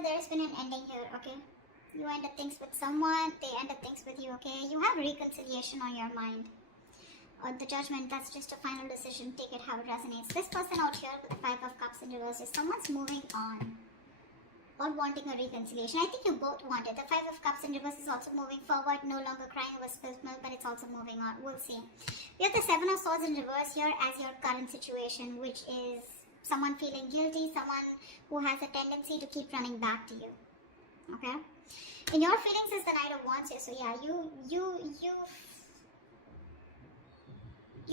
here, there's been an ending here, okay? You ended things with someone, they ended things with you, okay? You have reconciliation on your mind. Or the judgment, that's just a final decision. Take it how it resonates. This person out here with the 5 of Cups in reverse is someone's moving on or wanting a reconciliation. I think you both want it. The 5 of Cups in reverse is also moving forward, no longer crying over spilled milk, but it's also moving on. We'll see. You have the 7 of Swords in reverse here as your current situation, which is someone feeling guilty, someone who has a tendency to keep running back to you. Okay? In your feelings is the Knight of Wands here. So yeah, you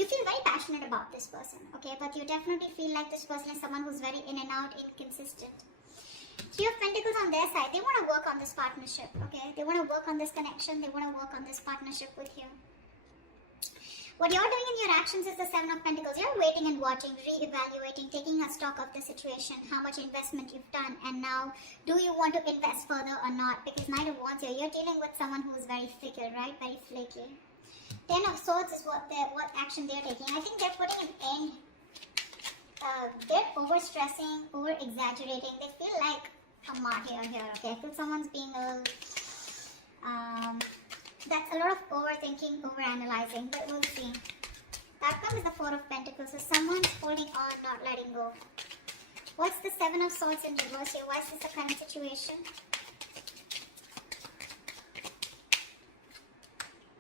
feel very passionate about this person, okay? But you definitely feel like this person is someone who's very in and out, inconsistent. 3 of Pentacles on their side, they want to work on this partnership, okay? They want to work on this connection, they want to work on this partnership with you. What you're doing in your actions is the 7 of Pentacles. You're waiting and watching, re-evaluating, taking a stock of the situation, how much investment you've done, and now, do you want to invest further or not? Because Knight of Wands here, you're dealing with someone who is very fickle, right? Very flaky. 10 of Swords is what action they're taking. I think they're putting an end. They're over-stressing, over-exaggerating. They feel like, come on, here, okay? I feel someone's being a that's a lot of overthinking, over-analyzing, but we'll see. The outcome is the 4 of Pentacles, so someone's holding on, not letting go. What's the 7 of Swords in reverse here? Why is this the current situation?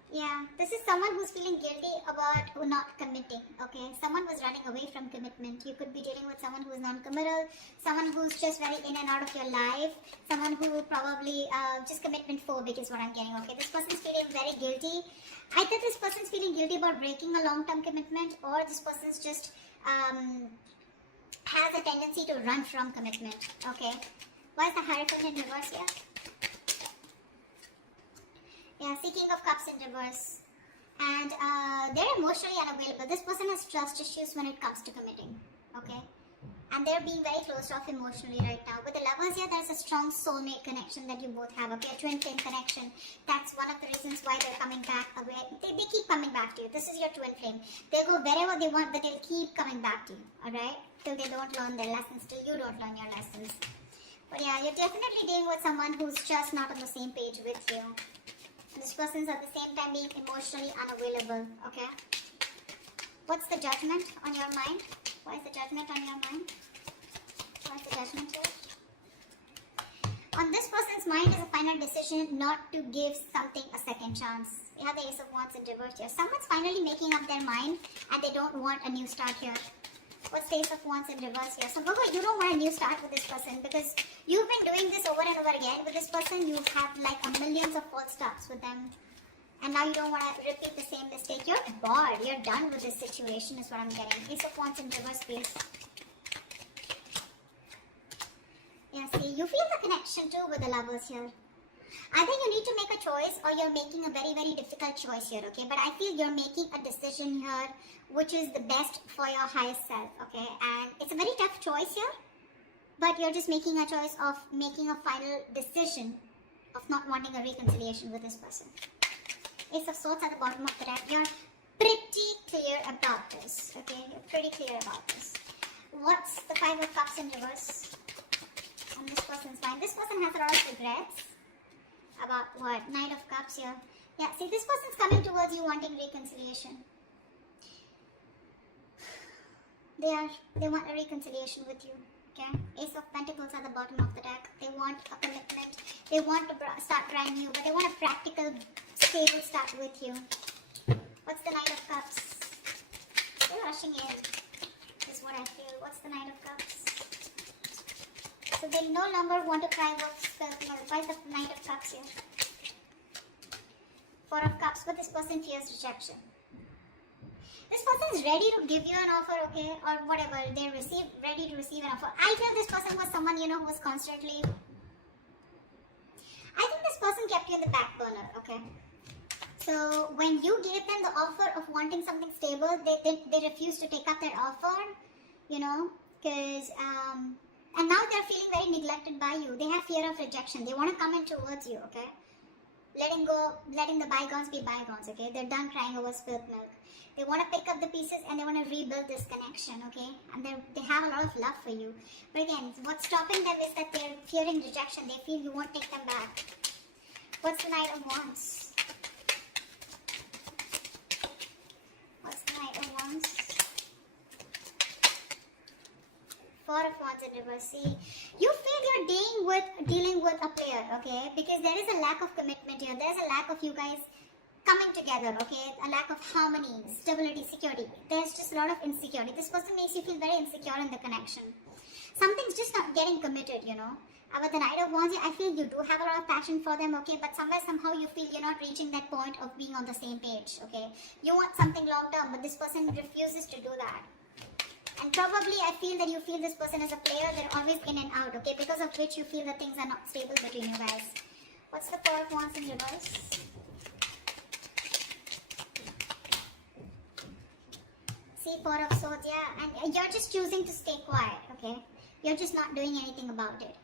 Yeah, this is someone who's feeling guilty about not committing, okay? Someone was running away from commitment. You could be dealing with someone who's non-committal, someone who's just very in and out of your life, someone who probably just commitment phobic is what I'm getting, okay? This person's feeling very guilty. Either this person's feeling guilty about breaking a long-term commitment, or this person's just has a tendency to run from commitment, okay? Why is the Hierophant in reverse here? Yeah, King of Cups in reverse. And they're emotionally unavailable. This person has trust issues when it comes to committing. Okay? And they're being very closed off emotionally right now. With the Lovers here, there's a strong soulmate connection that you both have. Okay? A twin flame connection. That's one of the reasons why they're coming back away. They keep coming back to you. This is your twin flame. They'll go wherever they want, but they'll keep coming back to you. Alright? Till they don't learn their lessons. Till you don't learn your lessons. But yeah, you're definitely dealing with someone who's just not on the same page with you. This person's at the same time being emotionally unavailable, okay? What's the Judgment on your mind? Why is the Judgment on your mind? Why is the Judgment here? On this person's mind is a final decision not to give something a second chance. You have the Ace of Wands in reverse here. Someone's finally making up their mind and they don't want a new start here. What's the Ace of Wands in reverse here? So Virgo, you don't want a new start with this person because you've been doing this over and over again. With this person, you have like a millions of false starts with them. And now you don't want to repeat the same mistake. You're bored. You're done with this situation is what I'm getting. Ace of Wands in reverse, please. Yeah, see, you feel the connection too with the Lovers here. I think you need to make a choice or you're making a very, very difficult choice here, okay? But I feel you're making a decision here which is the best for your highest self, okay? And it's a very tough choice here, but you're just making a choice of making a final decision of not wanting a reconciliation with this person. Ace of Swords at the bottom of the deck. You're pretty clear about this, okay? You're pretty clear about this. What's the 5 of Cups in reverse on this person's mind? This person has a lot of regrets. About what? Knight of Cups here. Yeah, see, this person's coming towards you wanting reconciliation. They want a reconciliation with you. Okay? Ace of Pentacles at the bottom of the deck. They want a commitment. They want to start brand new, but they want a practical, stable start with you. What's the Knight of Cups? They're rushing in. Is what I feel. What's the Knight of Cups? So they no longer want to cry about spilled milk. Why is the Knight of Cups here? 4 of Cups, but this person fears rejection. This person is ready to give you an offer, okay, or whatever. They're ready to receive an offer. I feel this person was someone, you know, who was constantly... I think this person kept you in the back burner, okay. So when you gave them the offer of wanting something stable, they refused to take up that offer, you know, because... and now they're feeling very neglected by you. They have fear of rejection. They want to come in towards you, okay. letting go, letting the bygones be bygones, okay? They're done crying over spilled milk. They want to pick up the pieces and they want to rebuild this connection, okay? And they have a lot of love for you. But again, what's stopping them is that they're fearing rejection. They feel you won't take them back. What's the Knight of Wands? What's the Knight of Wands? Four of Wands in reverse. See, you feel you're dealing with a player, okay? Because there is a lack of commitment here. There's a lack of you guys coming together, okay? A lack of harmony, stability, security. There's just a lot of insecurity. This person makes you feel very insecure in the connection. Something's just not getting committed, you know. With the Knight of Wands, I feel you do have a lot of passion for them, okay? But somewhere, somehow, you feel you're not reaching that point of being on the same page, okay? You want something long term, but this person refuses to do that. And probably, I feel that you feel this person as a player. They're always in and out, okay? Because of which you feel that things are not stable between you guys. What's the Four of Wands in reverse? See, Four of Swords, yeah. And you're just choosing to stay quiet, okay? You're just not doing anything about it.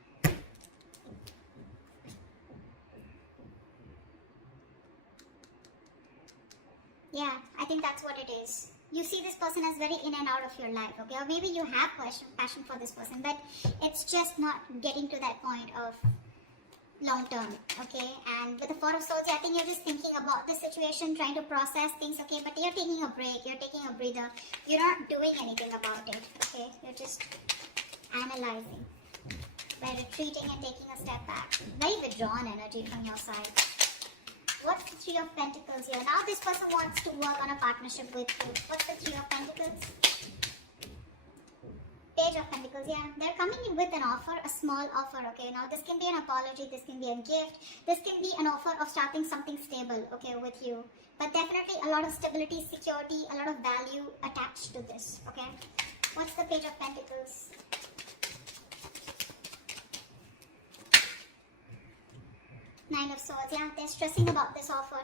Yeah, I think that's what it is. You see this person as very in and out of your life, okay? Or maybe you have passion for this person, but it's just not getting to that point of long term, okay? And with the Four of Swords, I think you're just thinking about the situation, trying to process things, okay? But you're taking a break, you're taking a breather. You're not doing anything about it, okay? You're just analyzing by retreating and taking a step back. Very withdrawn energy from your side. What's the Three of Pentacles here? Now this person wants to work on a partnership with you. What's the Three of Pentacles? Page of Pentacles, yeah. They're coming in with an offer, a small offer, okay? Now this can be an apology, this can be a gift, this can be an offer of starting something stable, okay, with you. But definitely a lot of stability, security, a lot of value attached to this, okay? What's the Page of Pentacles? Nine of Swords, yeah, they're stressing about this offer.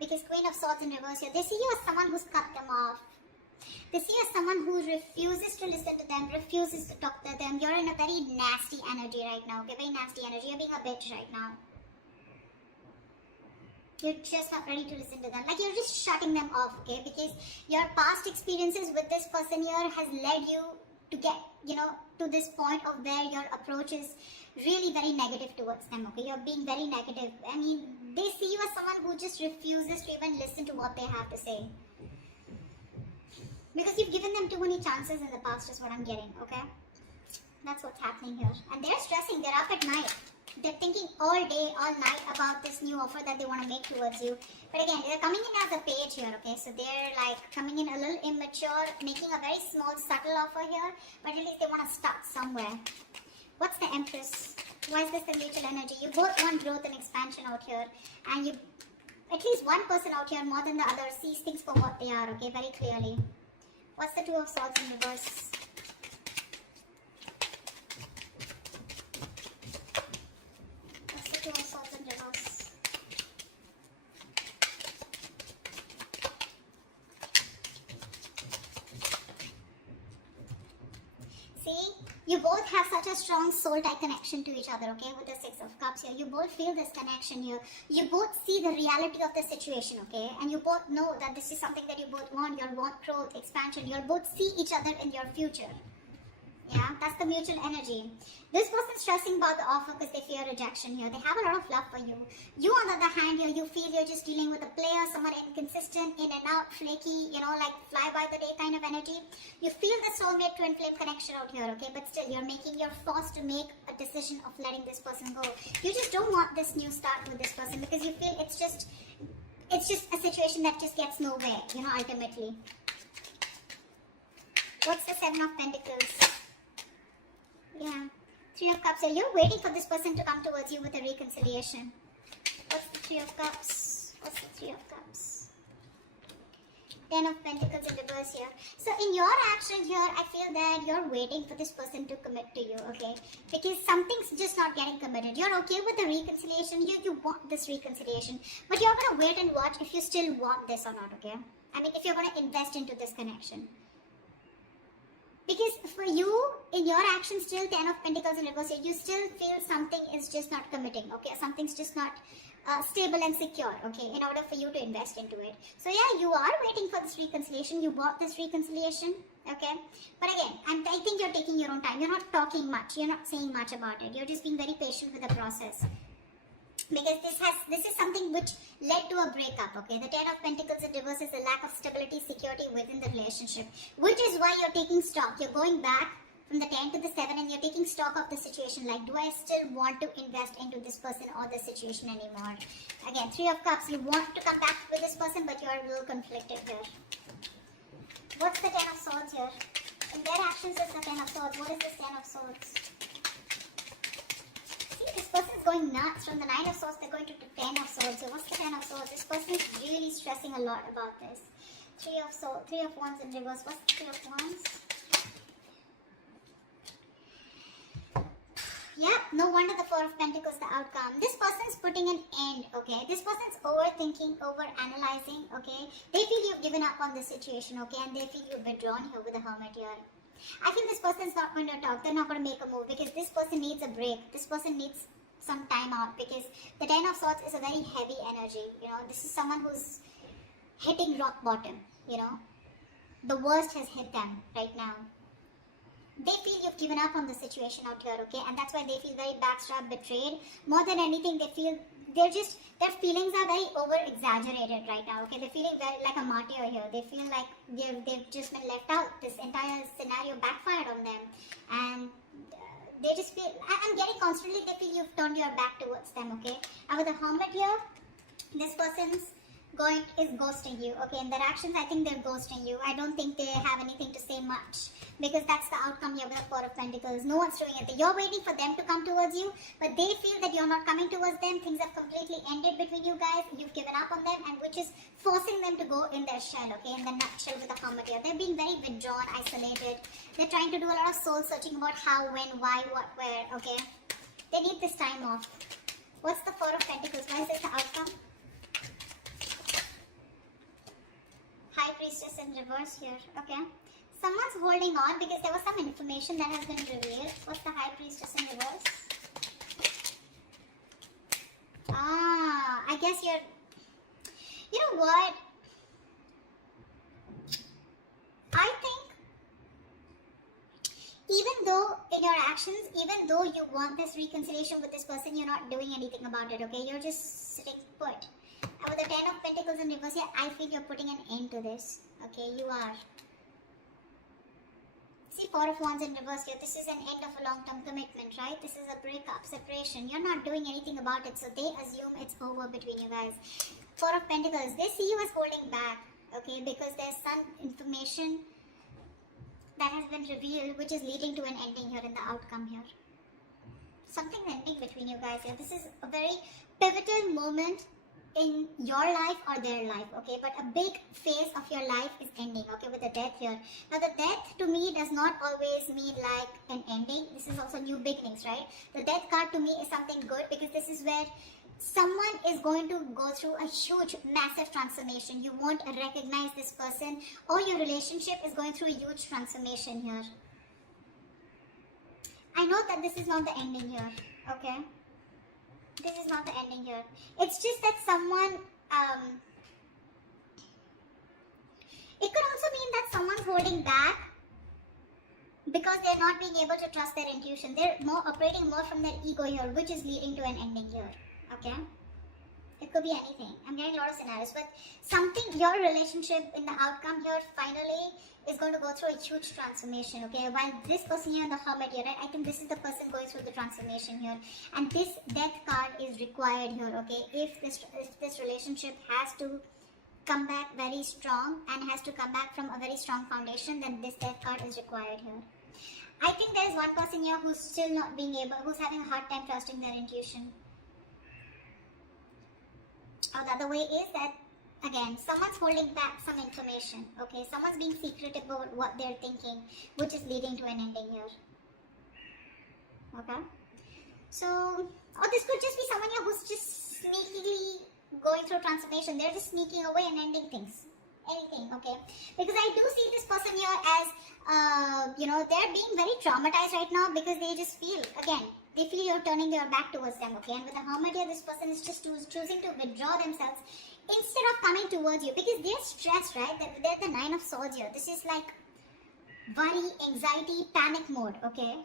Because Queen of Swords in reverse here, they see you as someone who's cut them off. They see you as someone who refuses to listen to them, refuses to talk to them. You're in a very nasty energy right now, okay, very nasty energy. You're being a bitch right now. You're just not ready to listen to them. Like, you're just shutting them off, okay, because your past experiences with this person here has led you to get, you know, to this point of where your approach is really very negative towards them, okay? You're being very negative. I mean, they see you as someone who just refuses to even listen to what they have to say. Because you've given them too many chances in the past is what I'm getting, okay? That's what's happening here. And they're stressing, they're up at night. They're thinking all day, all night about this new offer that they want to make towards you. But again, they're coming in as a page here, okay? So they're like coming in a little immature, making a very small, subtle offer here. But at least they want to start somewhere. What's the Empress? Why is this the mutual energy? You both want growth and expansion out here. And you, at least one person out here more than the other sees things for what they are, okay? Very clearly. What's the Two of Swords in reverse? What's the Two of Swords in reverse? See? You both have such a strong soul-tie connection to each other, okay? With the Six of Cups here. You both feel this connection here. You both see the reality of the situation, okay? And you both know that this is something that you both want. You want growth, expansion. You'll both see each other in your future. Yeah, that's the mutual energy. This person's stressing about the offer because they fear rejection here. They have a lot of love for you. You, on the other hand, here, you feel you're just dealing with a player, someone inconsistent, in and out, flaky, you know, like fly by the day kind of energy. You feel the soulmate twin flame connection out here, okay? But still, you're forced to make a decision of letting this person go. You just don't want this new start with this person because you feel it's just a situation that just gets nowhere, you know, ultimately. What's the Seven of Pentacles? Yeah. Three of Cups. So you're waiting for this person to come towards you with a reconciliation. What's the Three of Cups? What's the Three of Cups? Ten of Pentacles in reverse here. So in your action here, I feel that you're waiting for this person to commit to you, okay? Because something's just not getting committed. You're okay with the reconciliation. You want this reconciliation. But you're going to wait and watch if you still want this or not, okay? I mean, if you're going to invest into this connection. Because for you, in your action still, Ten of Pentacles in reverse, you still feel something is just not committing, okay? Something's just not stable and secure, okay, in order for you to invest into it. So yeah, you are waiting for this reconciliation. You bought this reconciliation, okay. But again, I think you're taking your own time. You're not talking much. You're not saying much about it. You're just being very patient with the process. Because this is something which led to a breakup, okay. The Ten of Pentacles in reverse is a lack of stability, security within the relationship, which is why you're taking stock. You're going back from the 10 to the 7 and you're taking stock of the situation. Like, do I still want to invest into this person or the situation anymore? Again, Three of Cups, you want to come back with this person, but you're a little conflicted here. What's the Ten of Swords here? In their actions is the Ten of Swords. What is this Ten of Swords? See, this person is going nuts. From the Nine of Swords, they're going to the Ten of Swords. So what's the Ten of Swords? This person is really stressing a lot about this. Three of Wands in reverse. What's the Three of Wands? Yeah, no wonder the Four of Pentacles, the outcome. This person's putting an end, okay? This person's overthinking, overanalyzing, okay? They feel you've given up on the situation, okay? And they feel you've withdrawn here with the Hermit here. I feel this person's not going to talk. They're not going to make a move because this person needs a break. This person needs some time out because the Ten of Swords is a very heavy energy, you know? This is someone who's hitting rock bottom, you know? The worst has hit them right now. They feel you've given up on the situation out here, okay? And that's why they feel very backstabbed, betrayed. More than anything, they feel their feelings are very over-exaggerated right now, okay? They're feeling very like a martyr here. They feel like they've just been left out. This entire scenario backfired on them. And they just feel, I'm getting constantly, they feel you've turned your back towards them, okay? And with the Hermit here, this person's is ghosting you, okay? In their actions, I think they're ghosting you. I don't think they have anything to say much because that's the outcome here with the Four of Pentacles. No one's doing it. You're waiting for them to come towards you, but they feel that you're not coming towards them. Things have completely ended between you guys. You've given up on them, and which is forcing them to go in their shell, okay? In the nutshell with the Hermit here. They're being very withdrawn, isolated. They're trying to do a lot of soul searching about how, when, why, what, where, okay? They need this time off. What's the Four of Pentacles? Why is this the outcome? High Priestess in reverse here, okay? Someone's holding on because there was some information that has been revealed. What's the High Priestess in reverse? I guess you're... You know what? I think even though in your actions, even though you want this reconciliation with this person, you're not doing anything about it, okay? You're just sitting put. And with the Ten of Pentacles in reverse here, I feel you're putting an end to this. Okay, you are. See, Four of Wands in reverse here. This is an end of a long-term commitment, right? This is a breakup, separation. You're not doing anything about it, so they assume it's over between you guys. Four of Pentacles, they see you as holding back, okay? Because there's some information that has been revealed, which is leading to an ending here in the outcome here. Something's ending between you guys here. This is a very pivotal moment in your life or their life, okay? But a big phase of your life is ending, okay, with the Death here. Now, the Death to me does not always mean like an ending. This is also new beginnings, right? The Death card to me is something good because this is where someone is going to go through a huge, massive transformation. You won't recognize this person, or your relationship is going through a huge transformation here. I know that this is not the ending here, okay? This is not the ending here. It's just that someone, it could also mean that someone's holding back because they're not being able to trust their intuition. They're operating more from their ego here, which is leading to an ending here, okay? It could be anything. I'm getting a lot of scenarios, but something, your relationship in the outcome here finally is going to go through a huge transformation, okay? While this person here in the Hermit here, right? I think this is the person going through the transformation here. And this Death card is required here, okay? If this relationship has to come back very strong and has to come back from a very strong foundation, then this Death card is required here. I think there is one person here who's still not being able, who's having a hard time trusting their intuition. Or the other way is that, again, someone's holding back some information, okay? Someone's being secretive about what they're thinking, which is leading to an ending here. Okay? So, or this could just be someone here who's just sneakily going through transformation. They're just sneaking away and ending things. anything, okay? Because I do see this person here as, they're being very traumatized right now because they just feel, again, they feel you're turning your back towards them, okay? And with the Hermit here, this person is just choosing to withdraw themselves instead of coming towards you because they're stressed, right? They're the Nine of Swords here. This is like worry, anxiety, panic mode, okay?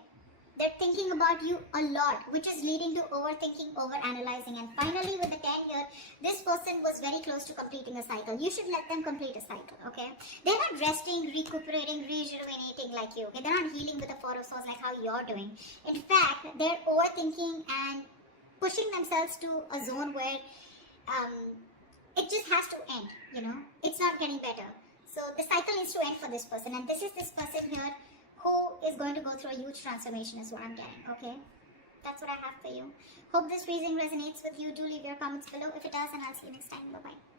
They're thinking about you a lot, which is leading to overthinking, overanalyzing. And finally, with the 10 here, this person was very close to completing a cycle. You should let them complete a cycle, okay? They're not resting, recuperating, rejuvenating like you, okay? They're not healing with the Four of Swords like how you're doing. In fact, they're overthinking and pushing themselves to a zone where it just has to end, It's not getting better. So the cycle needs to end for this person. And this is this person here who is going to go through a huge transformation is what I'm getting, okay? That's what I have for you. Hope this reading resonates with you. Do leave your comments below if it does, and I'll see you next time. Bye-bye.